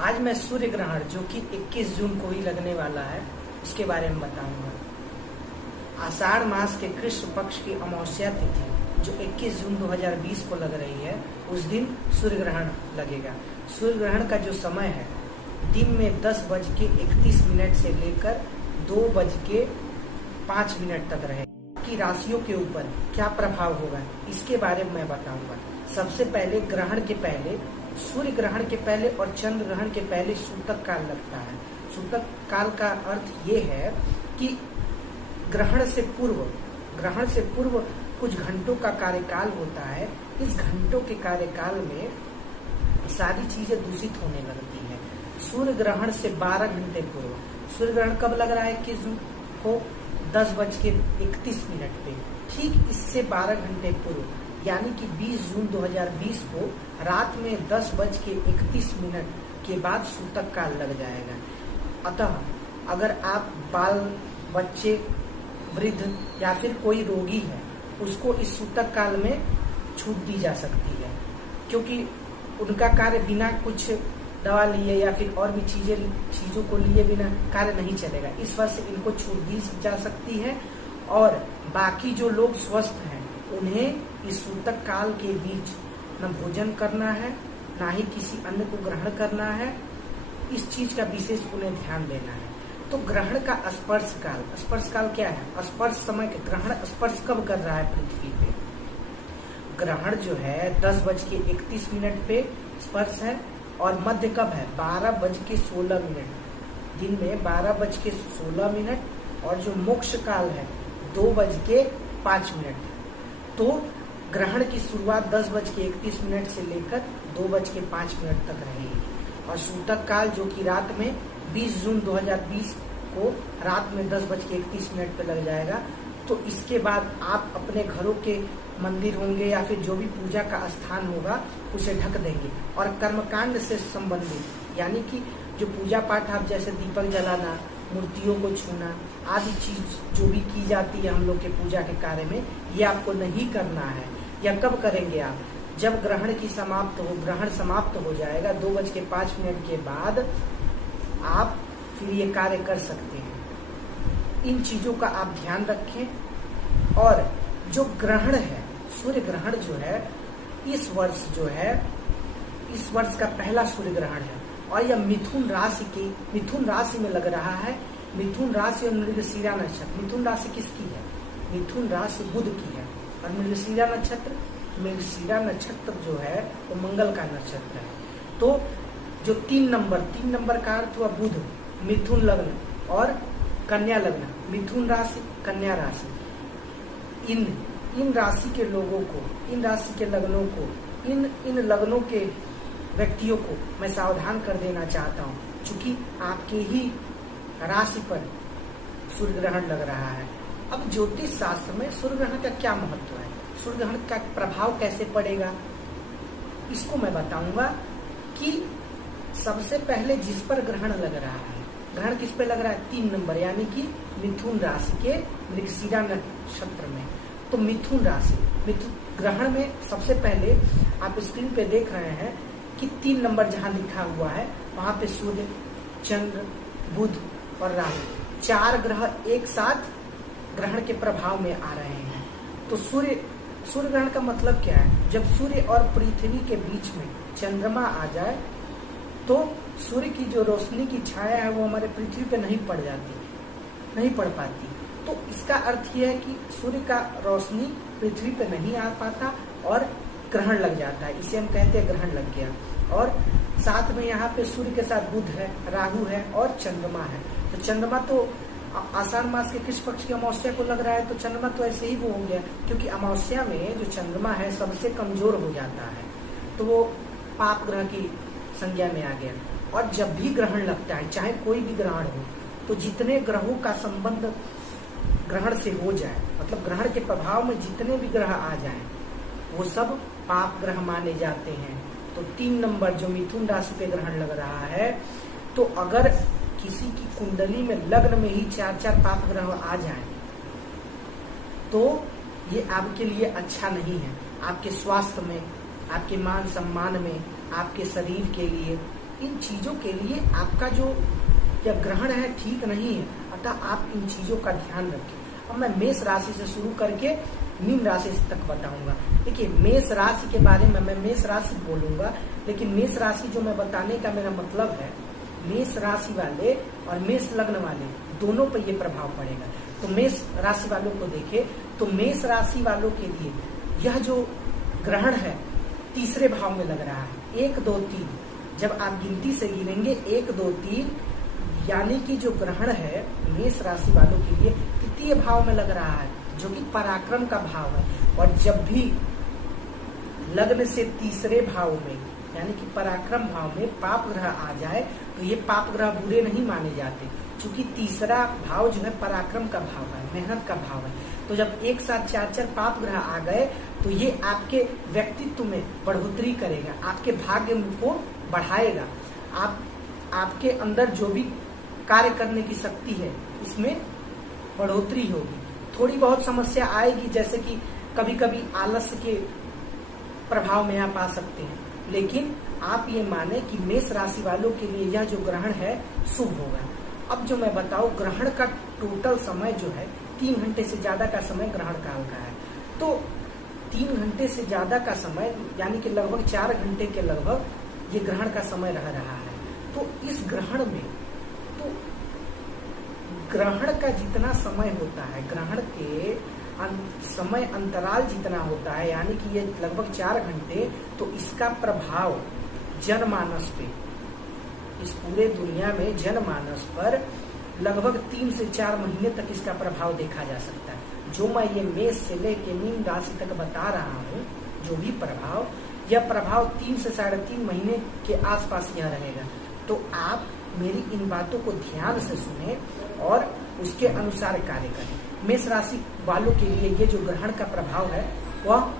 आज मैं सूर्य ग्रहण जो कि 21 जून को ही लगने वाला है उसके बारे में बताऊंगा। आषाढ़ मास के कृष्ण पक्ष की अमावस्या तिथि जो 21 जून 2020 को लग रही है, उस दिन सूर्य ग्रहण लगेगा। सूर्य ग्रहण का जो समय है दिन में 10:31 से लेकर 2:05 तक रहेगा। की राशियों के ऊपर क्या प्रभाव होगा इसके बारे में मैं बताऊंगा। सबसे पहले ग्रहण के पहले, सूर्य ग्रहण के पहले और चंद्र ग्रहण के पहले सूतक काल लगता है। सूतक काल का अर्थ ये है कि ग्रहण से पूर्व कुछ घंटों का कार्यकाल होता है। इस घंटों के कार्यकाल में सारी चीजें दूषित होने लगती हैं। सूर्य ग्रहण से 12 घंटे पूर्व, सूर्य ग्रहण कब लग रहा है 21 जून को 10:31 पे, ठीक इससे 12 घंटे पूर्व यानी कि 20 जून 2020 को रात में 10:31 के बाद सूतक काल लग जाएगा। अतः अगर आप बाल, बच्चे, वृद्ध या फिर कोई रोगी है, उसको इस सूतक काल में छूट दी जा सकती है, क्योंकि उनका कार्य बिना कुछ दवा लिए या फिर और भी चीजों को लिए बिना कार्य नहीं चलेगा। इस वजह से इनको छूट दी जा सकती है। और बाकी जो लोग स्वस्थ हैं उन्हें इस सूतक काल के बीच न भोजन करना है, ना ही किसी अन्न को ग्रहण करना है। इस चीज का विशेष उन्हें ध्यान देना है। तो ग्रहण का स्पर्श काल क्या है? स्पर्श समय के ग्रहण स्पर्श कब कर रहा है पृथ्वी पे? ग्रहण जो है 10:31 पे स्पर्श है और मध्य कब है? 12:16। दिन में 12:16 और जो मोक्ष काल है 2:05। तो ग्रहण की शुरुआत 10:31 से लेकर 2:05 तक रहेगी और सूतक काल जो कि रात में 20 जून 2020 को रात में 10:31 पे लग जाएगा। तो इसके बाद आप अपने घरों के मंदिर होंगे या फिर जो भी पूजा का स्थान होगा उसे ढक देंगे। और कर्मकांड से संबंधित यानी कि जो पूजा पाठ आप जैसे दीपक जलाना, मूर्तियों को छूना आदि चीज जो भी की जाती है हम लोग के पूजा के कार्य में, ये आपको नहीं करना है। या कब करेंगे आप? जब ग्रहण समाप्त हो जाएगा 2:05 के बाद आप फिर ये कार्य कर सकते हैं। इन चीजों का आप ध्यान रखें। और जो ग्रहण है, सूर्य ग्रहण जो है इस वर्ष का पहला सूर्य ग्रहण है और यह मिथुन राशि में लग रहा है। मिथुन राशि और मृगशिरा नक्षत्र। मिथुन राशि किसकी है? मिथुन राशि बुध की है। और मृगशिरा नक्षत्र जो है वो मंगल का नक्षत्र है। तो जो 3 नंबर का अर्थ हुआ बुध, मिथुन लग्न और कन्या लग्न। मिथुन राशि, कन्या राशि, इन राशि के लोगों को, इन राशि के लग्नों को, इन लग्नों के व्यक्तियों को मैं सावधान कर देना चाहता हूँ, क्योंकि आपके ही राशि पर सूर्य ग्रहण लग रहा है। अब ज्योतिष शास्त्र में सूर्य ग्रहण का क्या महत्व है, सूर्य ग्रहण का प्रभाव कैसे पड़ेगा, इसको मैं बताऊंगा। कि सबसे पहले जिस पर ग्रहण लग रहा है, ग्रहण किस पे लग रहा है? 3 नंबर यानी कि मिथुन राशि के मृगशिरा नक्षत्र में। तो मिथुन ग्रहण में सबसे पहले आप स्क्रीन पे देख रहे हैं कि 3 नंबर जहां लिखा हुआ है वहां पे सूर्य, चंद्र, बुध और राहु 4 ग्रह एक साथ ग्रहण के प्रभाव में आ रहे हैं। तो सूर्य ग्रहण का मतलब क्या है? जब सूर्य और पृथ्वी के बीच में चंद्रमा आ जाए तो सूर्य की जो रोशनी की छाया है वो हमारे पृथ्वी पे नहीं पड़ पाती। तो इसका अर्थ यह है कि सूर्य का रोशनी पृथ्वी पे नहीं आ पाता और ग्रहण लग जाता है। इसे हम कहते हैं ग्रहण लग गया। और साथ में यहाँ पे सूर्य के साथ बुध है, राहु है और चंद्रमा है। तो चंद्रमा तो आषाढ़ मास के कृष्ण पक्ष की अमावस्या को लग रहा है, तो चंद्रमा तो ऐसे ही वो हो गया, क्योंकि अमावस्या में जो चंद्रमा है सबसे कमजोर हो जाता है, तो वो पाप ग्रह की संज्ञा में आ गया। और जब भी ग्रहण लगता है, चाहे कोई भी ग्रहण हो, तो जितने ग्रहों का संबंध ग्रहण से हो जाए, मतलब ग्रहण के प्रभाव में जितने भी ग्रह आ जाएं, वो सब पाप ग्रह माने जाते हैं। तो 3 नंबर जो मिथुन राशि पे ग्रहण लग रहा है, तो अगर किसी की कुंडली में लग्न में ही 4 पाप ग्रह आ जाएं, तो ये आपके लिए अच्छा नहीं है। आपके स्वास्थ्य में, आपके मान सम्मान में, आपके शरीर के लिए इन चीजों के लिए आपका जो यह ग्रहण है ठीक नहीं है, अतः आप इन चीजों का ध्यान रखें। अब मैं मेष राशि से शुरू करके मीन राशि तक बताऊंगा। देखिए, मेष राशि के बारे में मैं मेष राशि बोलूंगा, लेकिन मेष राशि जो मैं बताने का मेरा मतलब है, मेष राशि वाले और मेष लग्न वाले दोनों पर ये प्रभाव पड़ेगा। तो मेष राशि वालों को देखें तो मेष राशि वालों के लिए यह जो ग्रहण है तीसरे भाव में लग रहा है। 1 2 3 जब आप गिनती से गिनेंगे 1 2 3, यानी कि जो ग्रहण है मेष राशि वालों के लिए तृतीय भाव में लग रहा है, जो कि पराक्रम का भाव है। और जब भी लग्न से तीसरे भाव में यानी कि पराक्रम भाव में पाप ग्रह आ जाए तो ये पाप ग्रह बुरे नहीं माने जाते, क्योंकि तीसरा भाव जो है पराक्रम का भाव है, मेहनत का भाव है। तो जब एक साथ 4 पाप ग्रह आ गए तो ये आपके व्यक्तित्व में बढ़ोतरी करेगा, आपके भाग्य को बढ़ाएगा, आपके अंदर जो भी कार्य करने की शक्ति है इसमें बढ़ोतरी होगी। थोड़ी बहुत समस्या आएगी, जैसे कि कभी कभी आलस्य के प्रभाव में आप आ सकते हैं, लेकिन आप ये माने कि मेष राशि वालों के लिए यह जो ग्रहण है शुभ होगा। अब जो मैं बताऊं, ग्रहण का टोटल समय जो है 3 घंटे से ज्यादा का समय ग्रहण काल का है। तो 3 घंटे से ज्यादा का समय यानी कि लगभग 4 घंटे के लगभग ये ग्रहण का समय रह रहा है। तो इस ग्रहण में तो ग्रहण का जितना समय होता है, ग्रहण के समय अंतराल जितना होता है, यानी कि ये लगभग 4 घंटे, तो इसका प्रभाव जनमानस पे, इस पूरे दुनिया में जनमानस पर लगभग 3 से 4 महीने तक इसका प्रभाव देखा जा सकता है। जो मैं ये मेष से लेके मीन राशि तक बता रहा हूँ, जो भी प्रभाव, यह प्रभाव 3 से 3.5 महीने के आसपास यह रहेगा। तो आप मेरी इन बातों को ध्यान से सुने और उसके अनुसार कार्य करें। मेष राशि वालों के लिए ये जो ग्रहण का प्रभाव है वह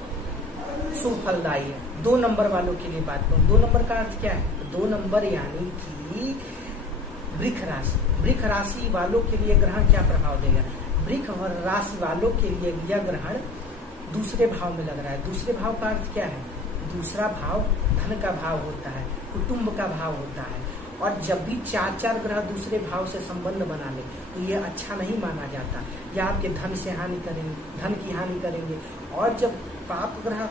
शुभ फलदायी है। 2 नंबर वालों के लिए बात करूं, 2 नंबर का अर्थ क्या है? 2 नंबर यानी कि वृष राशि। वृष राशि वालों के लिए ग्रहण क्या प्रभाव देगा? वृष राशि वालों के लिए यह ग्रहण दूसरे भाव में लग रहा है। दूसरे भाव का अर्थ क्या है? दूसरा भाव धन का भाव होता है, कुटुंब का भाव होता है। और जब भी 4 ग्रह दूसरे भाव से संबंध बना ले तो ये अच्छा नहीं माना जाता, या आपके धन से हानि करेंगे, धन की हानि करेंगे। और जब पाप ग्रह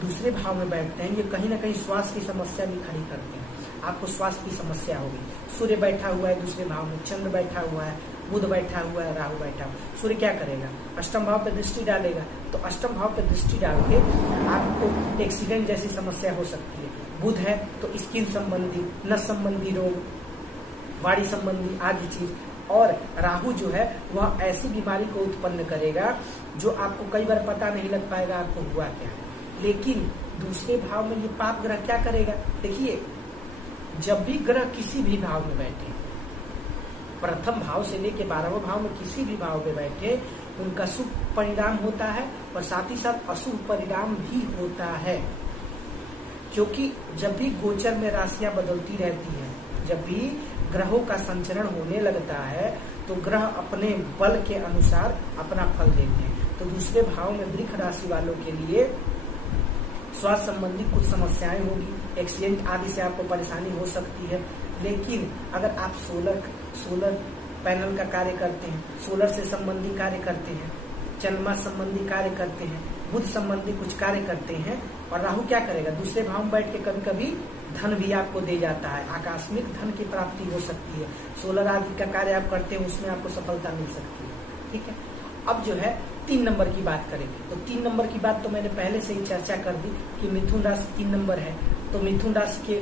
दूसरे भाव में बैठते हैं, ये कहीं ना कहीं स्वास्थ्य की समस्या भी खड़ी करते हैं। आपको स्वास्थ्य की समस्या होगी। सूर्य बैठा हुआ है दूसरे भाव में, चंद्र बैठा हुआ है, बुध बैठा हुआ है, राहु बैठा हुआ है। सूर्य क्या करेगा? अष्टम भाव पे दृष्टि डालेगा, तो अष्टम भाव पे दृष्टि डाल के आपको एक्सीडेंट जैसी समस्या हो सकती है। बुध है तो स्किन संबंधी, नस संबंधी रोग, वाणी संबंधी आदि चीज। और राहु जो है वह ऐसी बीमारी को उत्पन्न करेगा जो आपको कई बार पता नहीं लग पाएगा आपको हुआ क्या है। लेकिन दूसरे भाव में ये पाप ग्रह क्या करेगा? देखिए, जब भी ग्रह किसी भी भाव में बैठे, प्रथम भाव से लेकर 12वें भाव में किसी भी भाव में बैठे, उनका शुभ परिणाम होता है और साथ ही साथ अशुभ परिणाम भी होता है। क्योंकि जब भी गोचर में राशियां बदलती रहती हैं, जब भी ग्रहों का संचरण होने लगता है, तो ग्रह अपने बल के अनुसार अपना फल देते हैं। तो दूसरे भाव में वृष राशि वालों के लिए स्वास्थ्य संबंधी कुछ समस्याएं होगी, एक्सीडेंट आदि से आपको परेशानी हो सकती है। लेकिन अगर आप सोलर पैनल का कार्य करते हैं, सोलर से संबंधी कार्य करते हैं, चंद्रमा संबंधी कार्य करते हैं, बुध संबंधी कुछ कार्य करते हैं, और राहु क्या करेगा? दूसरे भाव में बैठ के कभी कभी धन भी आपको दे जाता है, आकस्मिक धन की प्राप्ति हो सकती है। सोलर आदि का कार्य आप करते हैं, उसमें आपको सफलता मिल सकती है। ठीक है। अब जो है 3 नंबर की बात करें तो 3 नंबर की बात तो मैंने पहले से ही चर्चा कर दी कि मिथुन राशि 3 नंबर है। तो मिथुन राशि के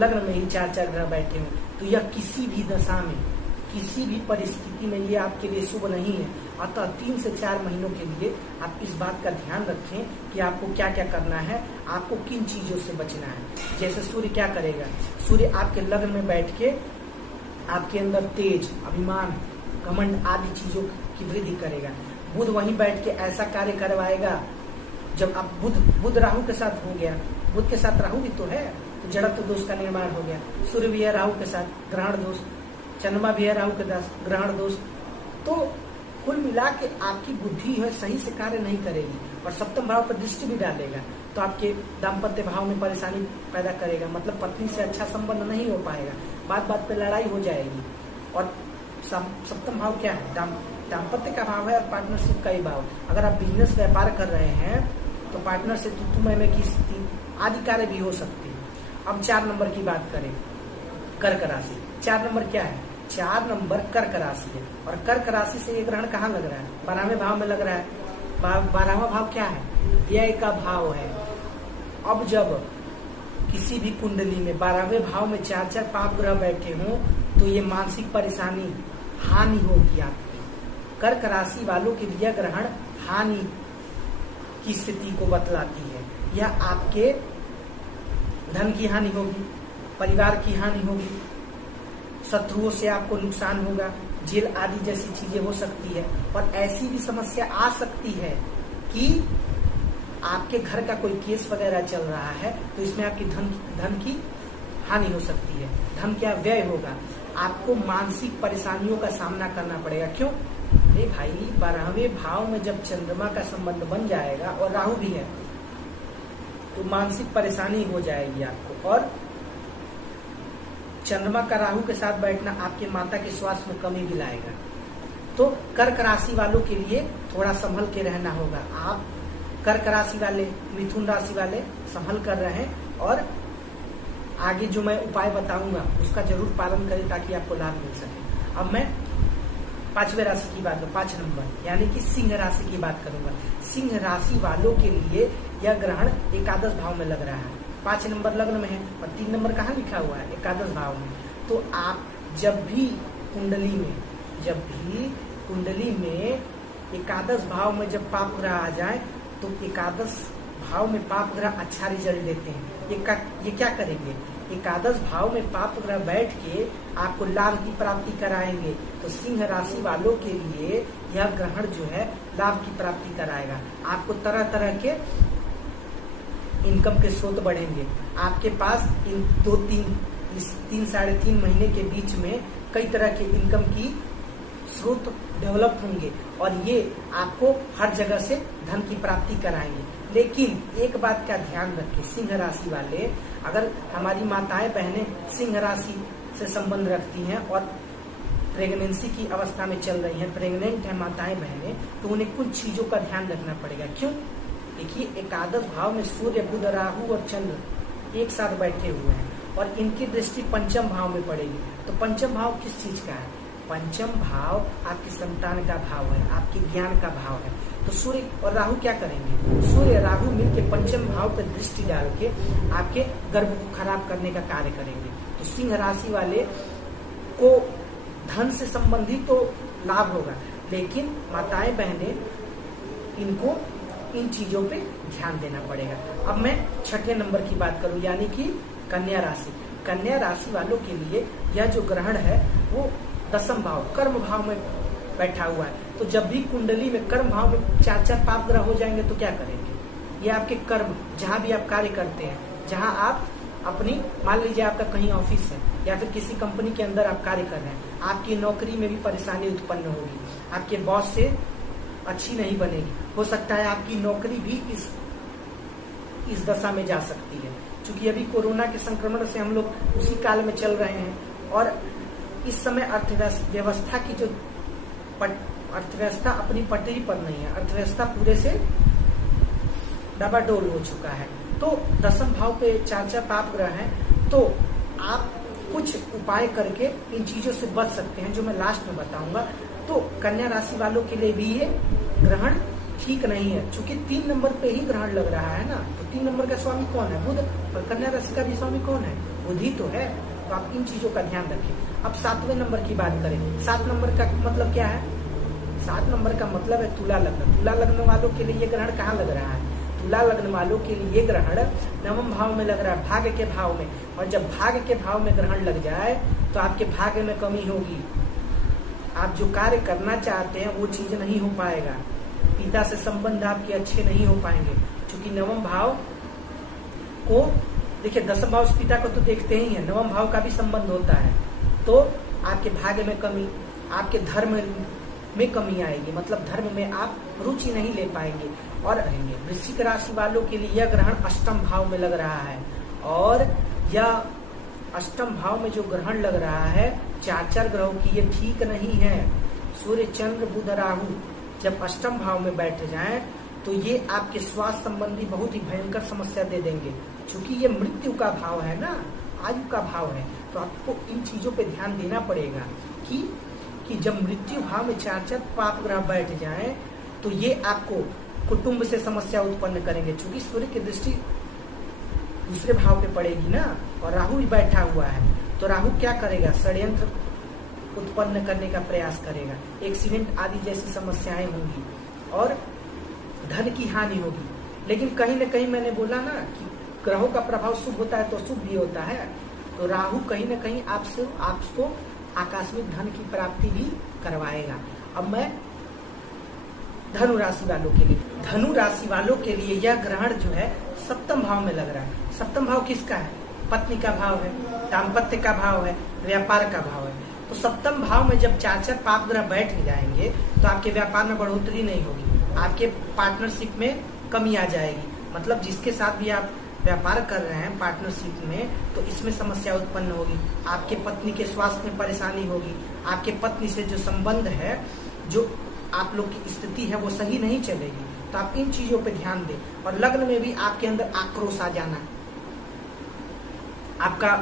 लग्न में ही 4 ग्रह बैठे हुए, तो यह किसी भी दशा में, किसी भी परिस्थिति में ये आपके लिए शुभ नहीं है। अतः 3 से 4 महीनों के लिए आप इस बात का ध्यान रखें कि आपको क्या क्या करना है, आपको किन चीजों से बचना है। जैसे सूर्य क्या करेगा? सूर्य आपके लग्न में बैठ के आपके अंदर तेज, अभिमान, घमंड आदि चीजों की वृद्धि करेगा। बुध वहीं बैठ के ऐसा कार्य करवाएगा, जब आप बुध राहु के साथ हो गया, बुध के साथ राहु भी तो है, तो जड़त्व दोष का निर्माण हो गया। सूर्य भी है राहु के साथ, ग्रहण दोष, चंद्रमा भी है राहु के साथ, ग्रहण दोष। तो कुल मिला के आपकी बुद्धि है सही से कार्य नहीं करेगी और सप्तम भाव पर दृष्टि भी डालेगा। तो आपके दाम्पत्य भाव में परेशानी पैदा करेगा, मतलब पत्नी से अच्छा संबंध नहीं हो पाएगा, बात बात पे लड़ाई हो जाएगी। और सप्तम भाव क्या है? दाम्पत्य का भाव है और पार्टनरशिप का ही भाव। अगर आप बिजनेस व्यापार कर रहे हैं तो पार्टनर से तू मैं की स्थिति आदि कार्य भी हो सकती है। अब 4 नंबर की बात करें, कर्क राशि। 4 नंबर क्या है? 4 नंबर कर्क राशि है। और कर्क राशि से ये ग्रहण कहाँ लग रहा है? 12वें भाव में लग रहा है। 12वां भाव क्या है? व्यय का भाव है। अब जब किसी भी कुंडली में 12वें भाव में 4 पाप ग्रह बैठे हों तो ये मानसिक परेशानी, हानि होगी आपकी। कर्क राशि वालों के लिए ग्रहण हानि की स्थिति को बतलाती है। यह आपके धन की हानि होगी, परिवार की हानि होगी, शत्रुओं से आपको नुकसान होगा, जेल आदि जैसी चीजें हो सकती है। और ऐसी भी समस्या आ सकती है कि आपके घर का कोई केस वगैरह चल रहा है तो इसमें आपकी धन की हानि हो सकती है, धन क्या व्यय होगा, आपको मानसिक परेशानियों का सामना करना पड़ेगा। क्यों? अरे भाई 12वें भाव में जब चंद्रमा का संबंध बन जाएगा और राहु भी है तो मानसिक परेशानी हो जाएगी आपको। और चंद्रमा का राहु के साथ बैठना आपके माता के स्वास्थ्य में कमी भी लाएगा। तो कर्क राशि वालों के लिए थोड़ा संभल के रहना होगा। आप कर्क राशि वाले, मिथुन राशि वाले संभल कर रहे हैं और आगे जो मैं उपाय बताऊंगा उसका जरूर पालन करें ताकि आपको लाभ मिल सके। अब मैं 5वें राशि की बात करूँ, 5 नंबर यानी कि सिंह राशि की बात करूंगा। सिंह राशि वालों के लिए यह ग्रहण एकादश भाव में लग रहा है। 5 नंबर लग्न में है और 3 नंबर कहाँ लिखा हुआ है? एकादश भाव में। तो आप जब भी कुंडली में एकादश भाव में जब पाप ग्रह आ जाए तो एकादश भाव में पाप ग्रह अच्छा रिजल्ट देते हैं। ये क्या करेंगे? एकादश भाव में पाप ग्रह बैठ के आपको लाभ की प्राप्ति कराएंगे। तो सिंह राशि वालों के लिए यह ग्रहण जो है लाभ की प्राप्ति कराएगा। आपको तरह तरह के इनकम के स्रोत बढ़ेंगे। आपके पास इन 3 साढ़े 3 महीने के बीच में कई तरह के इनकम की स्रोत डेवलप होंगे और ये आपको हर जगह से धन की प्राप्ति कराएंगे। लेकिन एक बात का ध्यान रखें, सिंह राशि वाले, अगर हमारी माताएं बहनें सिंह राशि से संबंध रखती हैं और प्रेगनेंसी की अवस्था में चल रही हैं, प्रेग्नेंट है माताएं बहनें, तो उन्हें कुछ चीजों का ध्यान रखना पड़ेगा। क्यों? देखिए, एकादश भाव में सूर्य, बुध, राहु और चंद्र एक साथ बैठे हुए हैं और इनकी दृष्टि पंचम भाव में पड़ेगी। तो पंचम भाव किस चीज का है? पंचम भाव आपकी संतान का भाव है, आपके ज्ञान का भाव है। तो सूर्य और राहु क्या करेंगे? सूर्य राहु मिलकर पंचम भाव पर दृष्टि डाल के आपके गर्भ को खराब करने का कार्य करेंगे। तो सिंह राशि वाले को धन से संबंधित तो लाभ होगा, लेकिन माताएं बहनें इनको इन चीजों पे ध्यान देना पड़ेगा। अब मैं 6ठे नंबर की बात करूं, यानी कि कन्या राशि। कन्या राशि वालों के लिए यह जो ग्रहण है वो 10म भाव, कर्म भाव में बैठा हुआ है। तो जब भी कुंडली में कर्म भाव में 4 पाप ग्रह हो जाएंगे तो क्या करेंगे? ये आपके कर्म, जहां भी आप कार्य करते हैं, जहां आप अपनी, मान लीजिए आपका कहीं ऑफिस है या फिर किसी कंपनी के अंदर आप कार्य कर रहे हैं, आपकी नौकरी में भी परेशानी उत्पन्न होगी, आपके बॉस से अच्छी नहीं बनेगी। हो सकता है आपकी नौकरी भी इस दशा में जा सकती है, क्योंकि अभी कोरोना के संक्रमण से हम लोग उसी काल में चल रहे हैं और इस समय अर्थव्यवस्था की जो अर्थव्यवस्था अपनी पटरी पर नहीं है, अर्थव्यवस्था पूरे से डबाडोल हो चुका है। तो 10म भाव पे 4 पाप ग्रह हैं, तो आप कुछ उपाय करके इन चीजों से बच सकते हैं, जो मैं लास्ट में बताऊंगा। तो कन्या राशि वालों के लिए भी ये ग्रहण ठीक नहीं है, क्योंकि 3 नंबर पे ही ग्रहण लग रहा है ना। तो 3 नंबर का स्वामी कौन है? बुध। और कन्या राशि का भी स्वामी कौन है? बुध ही तो है। तो आप इन चीजों का ध्यान रखें। अब 7वें नंबर की बात करें। 7 नंबर का मतलब क्या है? 7 नंबर का मतलब है तुला लग्न। तुला लग्न वालों के लिए ये ग्रहण कहाँ लग रहा है? तुला लग्न वालों के लिए ये ग्रहण 9वें भाव में लग रहा है, भाग्य के भाव में। और जब भाग्य के भाव में ग्रहण लग जाए तो आपके भाग्य में कमी होगी। आप जो कार्य करना चाहते हैं वो चीज नहीं हो पाएगा। पिता से संबंध आपके अच्छे नहीं हो पाएंगे, क्योंकि 9वें भाव को देखिए, 10म भाव पिता को तो देखते ही है, 9वें भाव का भी संबंध होता है। तो आपके भाग्य में कमी, आपके धर्म में कमी आएगी, मतलब धर्म में आप रुचि नहीं ले पाएंगे और रहेंगे। वृश्चिक राशि वालों के लिए यह ग्रहण अष्टम भाव में लग रहा है, और यह अष्टम भाव में जो ग्रहण लग रहा है 4 ग्रहों की, ये ठीक नहीं है। सूर्य, चंद्र, बुध, राहु जब अष्टम भाव में बैठ जाएं तो ये आपके स्वास्थ्य संबंधी बहुत ही भयंकर समस्या दे देंगे। क्योंकि ये मृत्यु का भाव है ना, आयु का भाव है, तो आपको इन चीजों पे ध्यान देना पड़ेगा कि जब मृत्यु भाव में 4 पाप ग्रह बैठ जाएं तो ये आपको कुटुंब से समस्या उत्पन्न करेंगे। क्योंकि सूर्य की दृष्टि दूसरे भाव पे पड़ेगी ना, और राहु भी बैठा हुआ है, तो राहु क्या करेगा, षड्यंत्र उत्पन्न करने का प्रयास करेगा, एक्सीडेंट आदि जैसी समस्याएं होंगी और धन की हानि होगी। लेकिन कहीं न कहीं मैंने बोला ना कि ग्रहों का प्रभाव शुभ होता है तो शुभ भी होता है, तो राहु कहीं न कहीं आपको आकस्मिक धन की प्राप्ति भी करवाएगा। अब मैं धनु राशि वालों के लिए यह ग्रहण जो है सप्तम भाव में लग रहा है। सप्तम भाव किसका है, पत्नी का भाव है, दाम्पत्य का भाव है, व्यापार का भाव है। तो सप्तम भाव में जब 4 पाप ग्रह बैठ जाएंगे तो आपके व्यापार में बढ़ोतरी नहीं होगी, आपके पार्टनरशिप में कमी आ जाएगी। मतलब जिसके साथ भी आप व्यापार कर रहे हैं पार्टनरशिप में, तो इसमें समस्या उत्पन्न होगी, आपके पत्नी के स्वास्थ्य में परेशानी होगी, आपके पत्नी से जो संबंध है, जो आप लोग की स्थिति है वो सही नहीं चलेगी। तो आप इन चीजों पे ध्यान दें। और लग्न में भी आपके अंदर आक्रोश आ जाना, आपका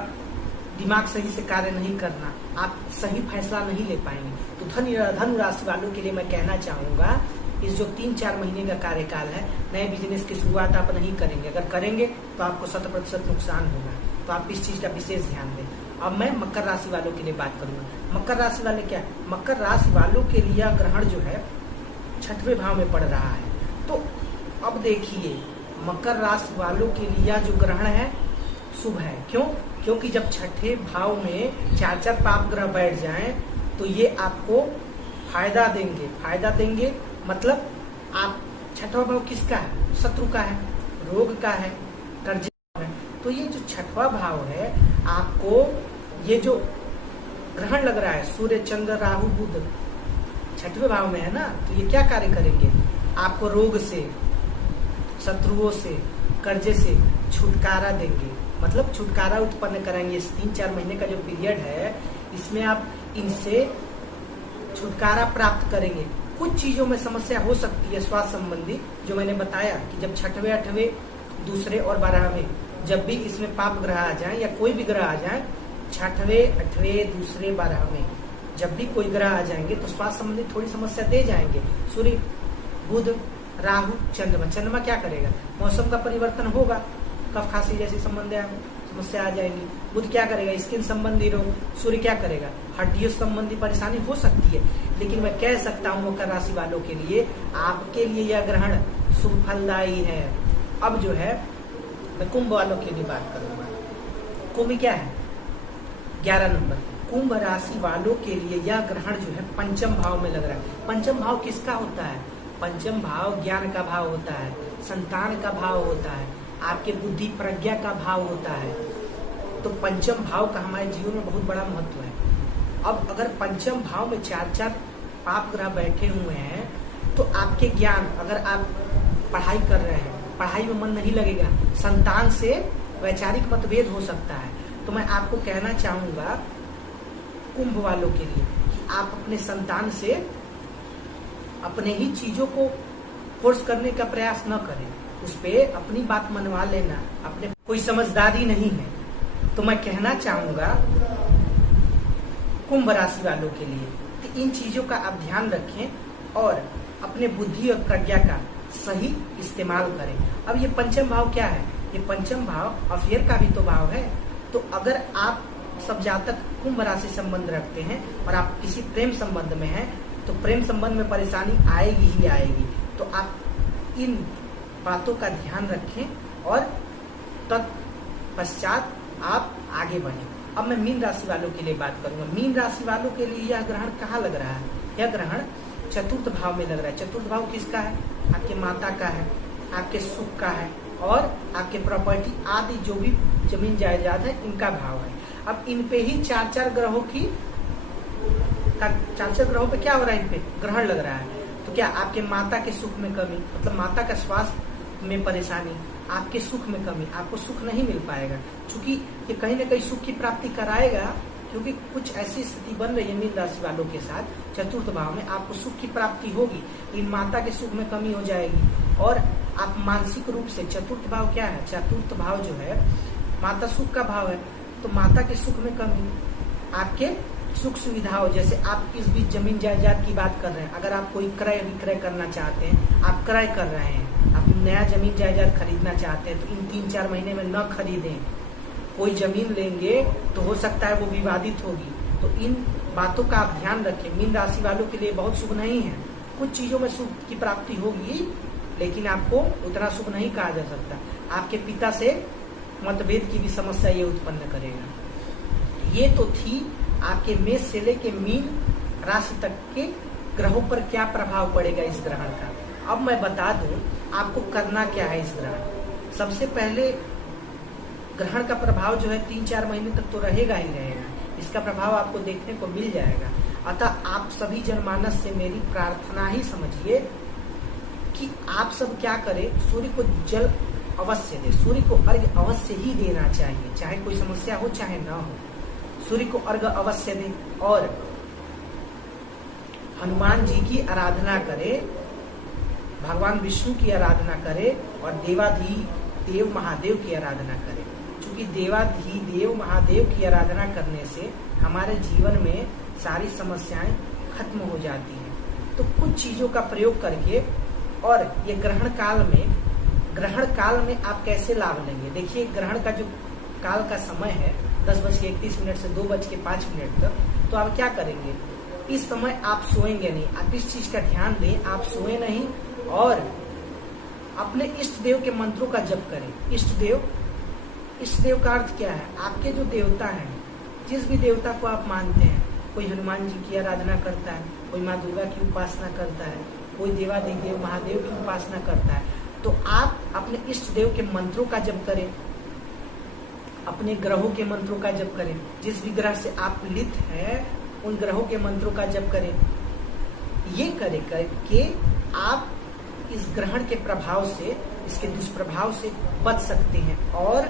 दिमाग सही से कार्य नहीं करना, आप सही फैसला नहीं ले पाएंगे। तो धनु राशि वालों के लिए मैं कहना चाहूंगा, इस जो 3-4 महीने का कार्यकाल है, नए बिजनेस की शुरुआत आप नहीं करेंगे। अगर करेंगे तो आपको 100% नुकसान होगा, तो आप इस चीज का विशेष ध्यान दें। अब मैं मकर राशि वालों के लिए बात करूंगा। मकर राशि वाले क्या है, मकर राशि वालों के लिए ग्रहण जो है 6वें भाव में पड़ रहा है। तो अब देखिए, मकर राशि वालों के लिए जो ग्रहण है शुभ है। क्यों? क्योंकि जब 6ठे भाव में 4 पाप ग्रह बैठ जाएं तो ये आपको फायदा देंगे। मतलब आप 6वां भाव किसका है, शत्रु का है, रोग का है, कर्ज का है। तो ये जो 6वां भाव है, आपको ये जो ग्रहण लग रहा है सूर्य, चंद्र, राहु, बुध 6वें भाव में है ना, तो ये क्या कार्य करेंगे, आपको रोग से, शत्रुओं से, कर्जे से छुटकारा देंगे। मतलब छुटकारा उत्पन्न कराएंगे। इस 3-4 महीने का जो पीरियड है, इसमें आप इनसे छुटकारा प्राप्त करेंगे। कुछ चीजों में समस्या हो सकती है स्वास्थ्य संबंधी, जो मैंने बताया कि जब 6वें, 8वें, दूसरे और 12वें, जब भी इसमें पाप ग्रह आ जाए या कोई भी ग्रह आ जाए, 6वें, 8वें, दूसरे, 12वें, जब भी कोई ग्रह आ जाएंगे तो स्वास्थ्य संबंधी थोड़ी समस्या दे जाएंगे। सूर्य, बुध, राहु, चंद्रमा क्या करेगा, मौसम का परिवर्तन होगा, कफ खांसी जैसी समस्या आ जाएगी। बुध क्या करेगा, स्किन संबंधी रोग। सूर्य क्या करेगा, हड्डियों संबंधी परेशानी हो सकती है। लेकिन मैं कह सकता हूँ मकर राशि वालों के लिए, आपके लिए यह ग्रहण शुभ फलदायी है। अब जो है मैं कुंभ वालों के लिए बात करूंगा। कुंभ क्या है, 11 नंबर। कुंभ राशि वालों के लिए यह ग्रहण जो है 5म भाव में लग रहा है। 5म भाव किसका होता है, 5म भाव ज्ञान का भाव होता है, संतान का भाव होता है, आपके बुद्धि प्रज्ञा का भाव होता है। तो 5म भाव का हमारे जीवन में बहुत बड़ा महत्व है। अब अगर 5म भाव में 4 पाप ग्रह बैठे हुए हैं तो आपके ज्ञान, अगर आप पढ़ाई कर रहे हैं, पढ़ाई में मन नहीं लगेगा, संतान से वैचारिक मतभेद हो सकता है। तो मैं आपको कहना चाहूंगा कुंभ वालों के लिए कि आप अपने संतान से अपने ही चीजों को फोर्स करने का प्रयास न करें, उस पे अपनी बात मनवा लेना, अपने कोई समझदारी नहीं है। तो मैं कहना चाहूंगा कुंभ राशि वालों के लिए कि इन चीजों का आप ध्यान रखें और अपने बुद्धि और प्रज्ञा का सही इस्तेमाल करें। अब ये 5म भाव क्या है, ये 5म भाव अफेयर का भी तो भाव है। तो अगर आप सब जातक कुंभ राशि संबंध रखते हैं और आप किसी प्रेम संबंध में हैं, तो प्रेम संबंध में परेशानी आएगी ही आएगी। तो आप इन बातों का ध्यान रखें और तत्पश्चात आप आगे बढ़ें। अब मैं मीन राशि वालों के लिए बात करूंगा। मीन राशि वालों के लिए यह ग्रहण कहाँ लग रहा है, यह ग्रहण 4th भाव में लग रहा है। 4th भाव किसका है, आपके माता का है, आपके सुख का है और आपके प्रॉपर्टी आदि जो भी जमीन जायदाद है इनका भाव है। अब इन पे ही 4 ग्रहों की 4 ग्रहों पे क्या हो रहा है, इन पे ग्रहण लग रहा है। तो क्या आपके माता के सुख में कमी, मतलब माता का स्वास्थ्य में परेशानी, आपके सुख में कमी, आपको सुख नहीं मिल पाएगा, क्योंकि ये कहीं ना कहीं सुख की प्राप्ति कराएगा, क्योंकि कुछ ऐसी स्थिति बन रही है मीन राशि वालों के साथ। चतुर्थ भाव में आपको सुख की प्राप्ति होगी, इन माता के सुख में कमी हो जाएगी और आप मानसिक रूप से, चतुर्थ भाव क्या है, चतुर्थ भाव जो है माता सुख का भाव है, तो माता के सुख में कमी, आपके सुख सुविधाओं, जैसे आप इस बीच जमीन जायदाद की बात कर रहे हैं, अगर आप कोई क्रय विक्रय करना चाहते हैं, आप क्रय कर रहे हैं, आप नया जमीन जायदाद खरीदना चाहते हैं, तो इन 3-4 महीने में न खरीदें। कोई जमीन लेंगे तो हो सकता है वो विवादित होगी, तो इन बातों का आप ध्यान रखें। मीन राशि वालों के लिए बहुत शुभ नहीं है, कुछ चीजों में सुख की प्राप्ति होगी, लेकिन आपको उतना शुभ नहीं कहा जा सकता। आपके पिता से मतभेद की भी समस्या ये उत्पन्न करेगा। ये तो थी आपके मेष से लेके मीन राशि तक के ग्रहों पर क्या प्रभाव पड़ेगा इस ग्रहण का। अब मैं बता दूं आपको करना क्या है इस ग्रहण। सबसे पहले ग्रहण का प्रभाव जो है 3-4 महीने तक तो रहेगा ही रहेगा, इसका प्रभाव आपको देखने को मिल जाएगा। अतः आप सभी जनमानस से मेरी प्रार्थना ही समझिए कि आप सब क्या करें, सूर्य को जल अवश्य दे, सूर्य को अर्घ्य अवश्य ही देना चाहिए, चाहे कोई समस्या हो चाहे ना हो, सूर्य को अर्घ्य अवश्य दे और हनुमान जी की आराधना करे, भगवान विष्णु की आराधना करे और देवाधी देव महादेव की आराधना करे। क्योंकि देवाधी देव महादेव की आराधना करने से हमारे जीवन में सारी समस्याएं खत्म हो जाती हैं। तो कुछ चीजों का प्रयोग करके, और ये ग्रहण काल में आप कैसे लाभ लेंगे। देखिए ग्रहण का जो काल का समय है 10:31 से 2:05 तक, तो आप क्या करेंगे, इस समय आप सोएंगे नहीं, आप इस चीज का ध्यान दें, आप सोए नहीं और अपने इष्ट देव के मंत्रों का जप करें। इष्ट देव का अर्थ क्या है, आपके जो देवता हैं, जिस भी देवता को आप मानते हैं, कोई हनुमान जी की आराधना करता है, कोई माँ दुर्गा की उपासना करता है, कोई देवाधिदेव महादेव की उपासना करता है, तो आप अपने इष्ट देव के मंत्रों का जप करें, अपने ग्रहों के मंत्रों का जप करें, जिस भी ग्रह से आप लित हैं उन ग्रहों के मंत्रों का जप करें। ये करके आप इस ग्रहण के प्रभाव से, इसके दुष्प्रभाव से बच सकते हैं और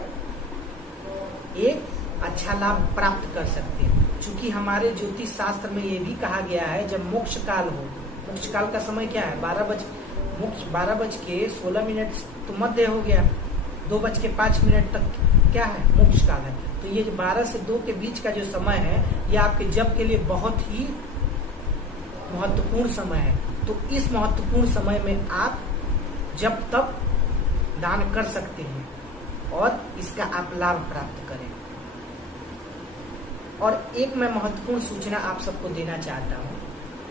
एक अच्छा लाभ प्राप्त कर सकते हैं। चूंकि हमारे ज्योतिष शास्त्र में ये भी कहा गया है, जब मोक्ष काल हो, मोक्ष काल का समय क्या है, 12:16 तो मध्य हो गया, 2:05 तक क्या है, मोक्ष काल है। तो ये जो 12 से 2 के बीच का जो समय है, ये आपके जप के लिए बहुत ही महत्वपूर्ण समय है। तो इस महत्वपूर्ण समय में आप जब तब दान कर सकते हैं और इसका आप लाभ प्राप्त करें। और एक मैं महत्वपूर्ण सूचना आप सबको देना चाहता हूँ।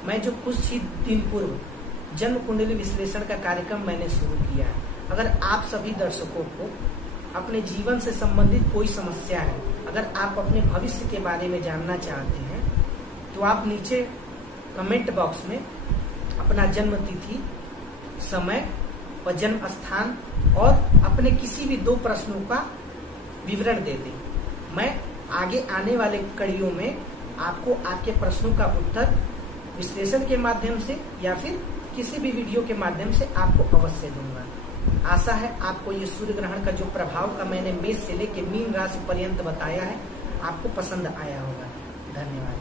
मैं जो कुछ ही दिन पूर्व जन्म कुंडली विश्लेषण का कार्यक्रम मैंने शुरू किया है। अगर आप सभी दर्शकों को अपने जीवन से संबंधित कोई समस्या है, अगर आप अपने भविष्य के बारे में जानना चाहते हैं, तो आप नीचे कमेंट बॉक्स में अपना जन्म तिथि, समय व जन्म स्थान और अपने किसी भी 2 प्रश्नों का विवरण दे दें। मैं आगे आने वाले कड़ियों में आपको आपके प्रश्नों का उत्तर विश्लेषण के माध्यम से या फिर किसी भी वीडियो के माध्यम से आपको अवश्य दूंगा। आशा है आपको ये सूर्य ग्रहण का जो प्रभाव का मैंने मेष से लेकर मीन राशि पर्यंत बताया है, आपको पसंद आया होगा। धन्यवाद।